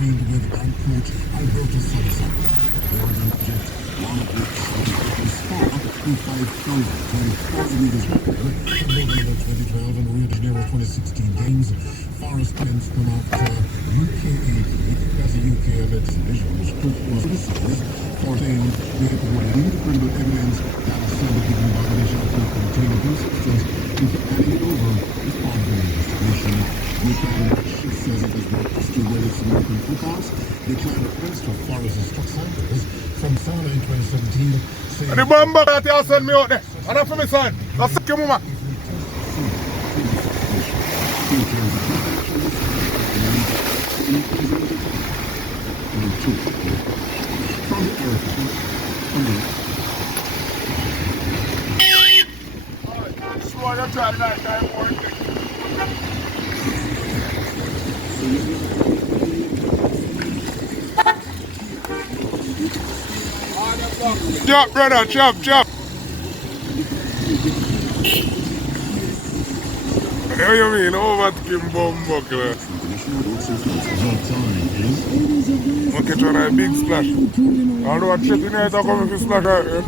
trained with bank coach Alberto Salazar. Oregon Jet, one of which was far in 5,024 meters higher than November 2012 and Rio de Janeiro 2016 games. Forest Pence come after UKAP, that's the UK Alleged Division, was criticized for saying they had provided independent evidence that a sample given by the National Court contained abuse substance is handing it over as part of an investigation. She says it has worked still where it's American footballs. They claim that Prince of Forest struck samples from Sana in 2017 saying... The bomber that you send me out there, and that's for me son. That's the mama. Chop, brother, chop, chop. How you mean? Over to Kim Bumbuckler. Okay, try a big splash. Although I check in here, I come if you splash out here.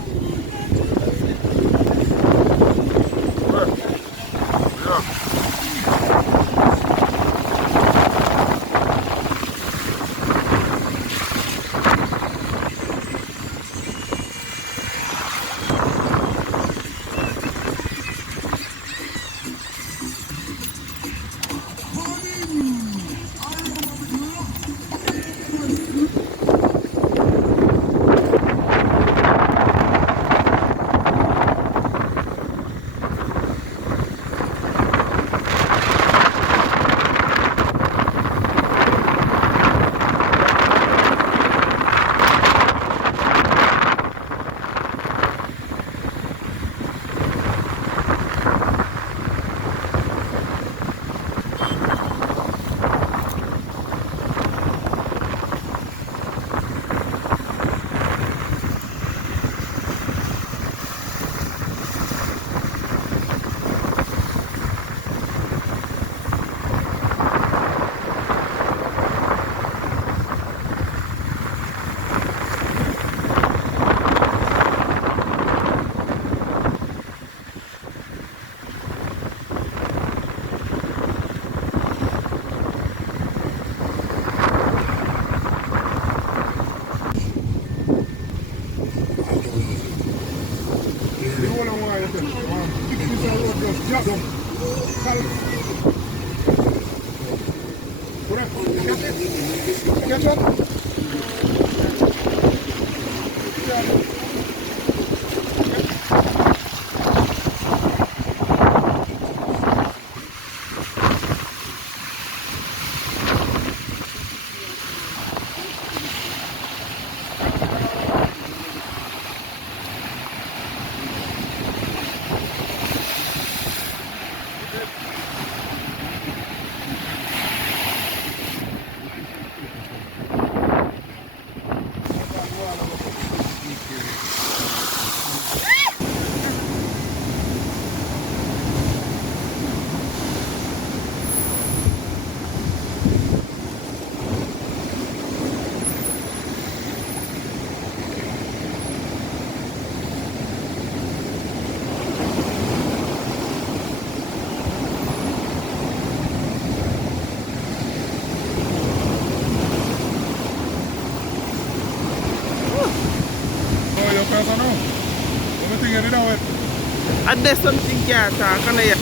And there's something here, can I hear?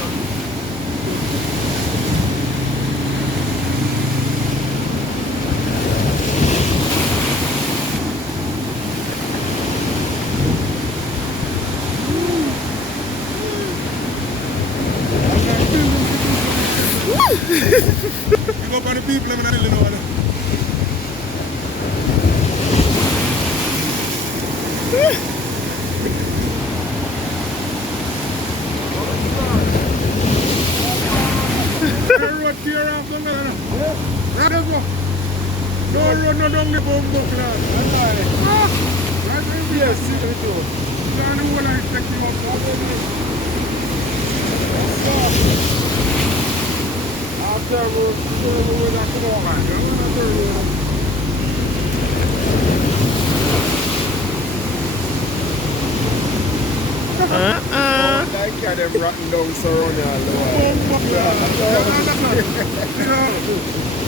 You go by the people, I'm not really know. No run no down the bomb book now. Right in here, see me too. Down the whole I take you up. After we go that come on. Like yeah, them rotten down surround you all the while.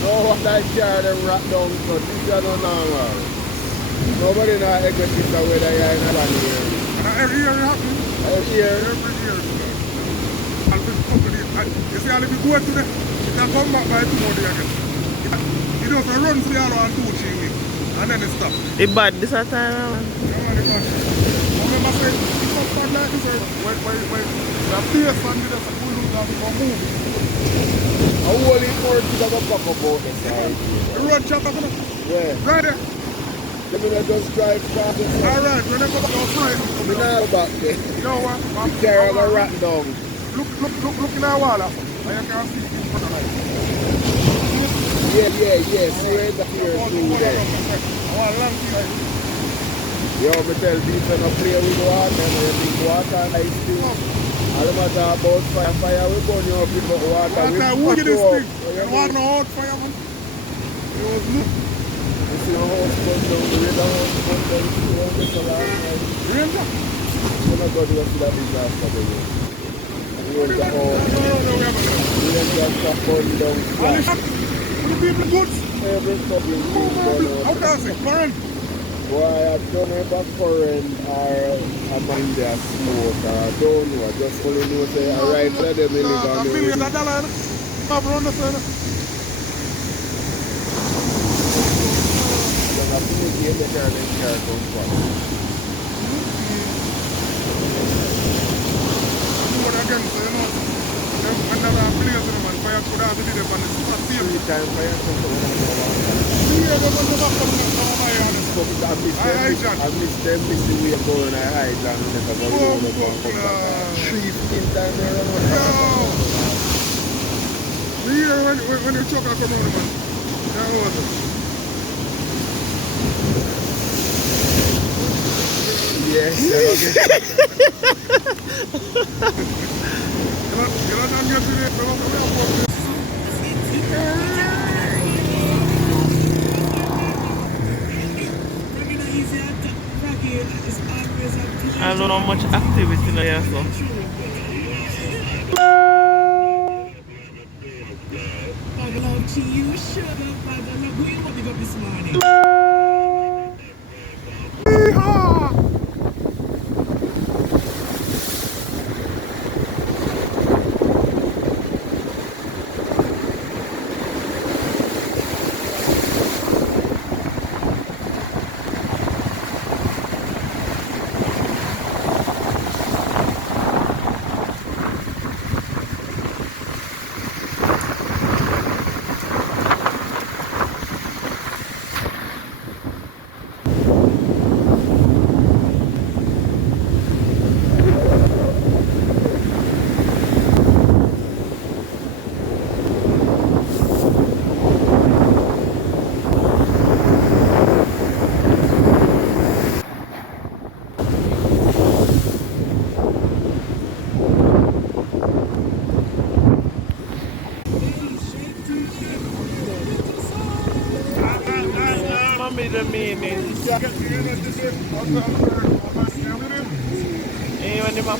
No one like carry them rat down, so this is not normal. Nobody know execute the weather here in the land here. Every year it happens. Every year. Every year. You see, if you go to the, it can come back by tomorrow again. It does a run for the other and 2-3 weeks. And then it stops. It bad this time around. Yeah, man, it bad. I remember saying, it's not bad like this. When the place and the people do that for movie. A whole import is a pack of boat. The road chop up, Yeah. right there. Let me not just drive past the sun. Alright, when I go back outside, Me not go back there. you know what? Carry the rat down. Look in our wall. And you can see in front of us. Yeah. See where the fear through there. I want long time. Yo, me tell people not play with water. You think water and ice cream. All the matter about fire, we burn you up with water. Water, who get this thing? You want no hot fire, man? It was look. You see the house burn down, the red house burn down, you won't get the last night. Ranger? You're not going to see that disaster there. You the house, you just burn down. All the shop, the people goods. Every fucking thing burn How out. can I say? Current? Boy, I don't ever current or a mind that smoke or I don't know. I just only know say, alright, let them in live A on the million road. dollars. Have run the center. Then I think you the car, then car comes back. Do what again, so you know. Them another place in the man, fire could have been there, but it's not safe. 3 times fire comes to Yeah, they want to back up on my hand. I miss them missing way going I hide and never go Oh, to come back. 3-15 times they run out. You hear when the trucker come around, man. That was it. Yes, You know, not get to the airport. I don't know how much activity in here, so. You shut up, man. Who you want to pick up this morning? Mommy, the meaning. Hey, when the map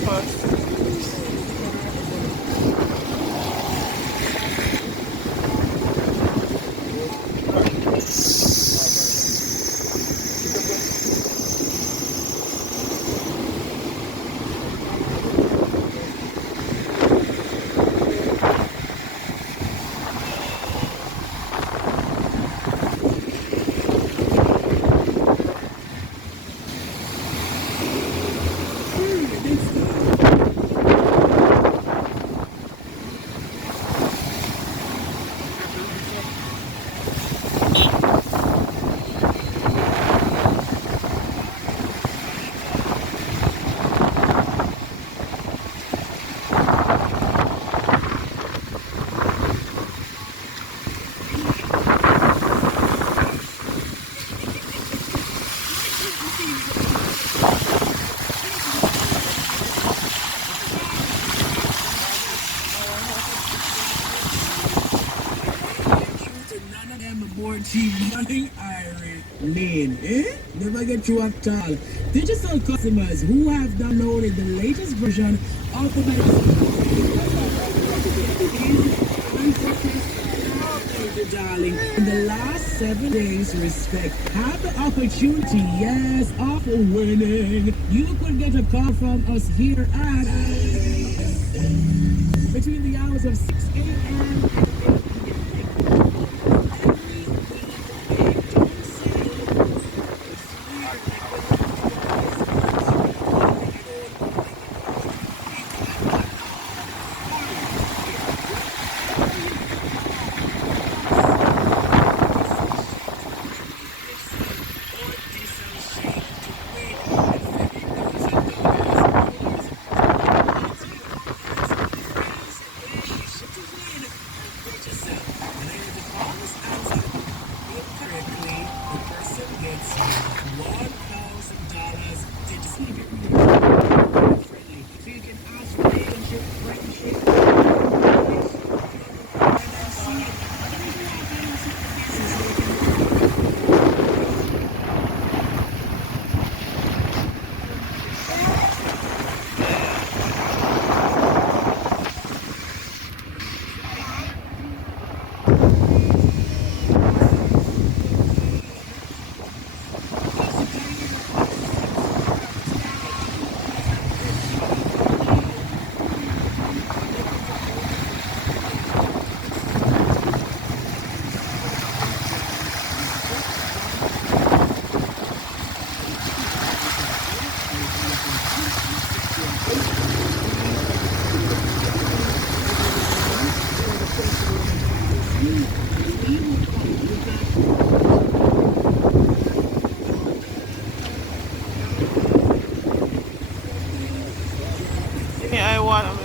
the board team running Irish lane, eh? Never get through at all. Digital customers who have downloaded the latest version of the darling, in the last 7 days, respect, have the opportunity, yes, of winning. You could get a call from us here at between the hours of 6 a.m. Yeah, I want.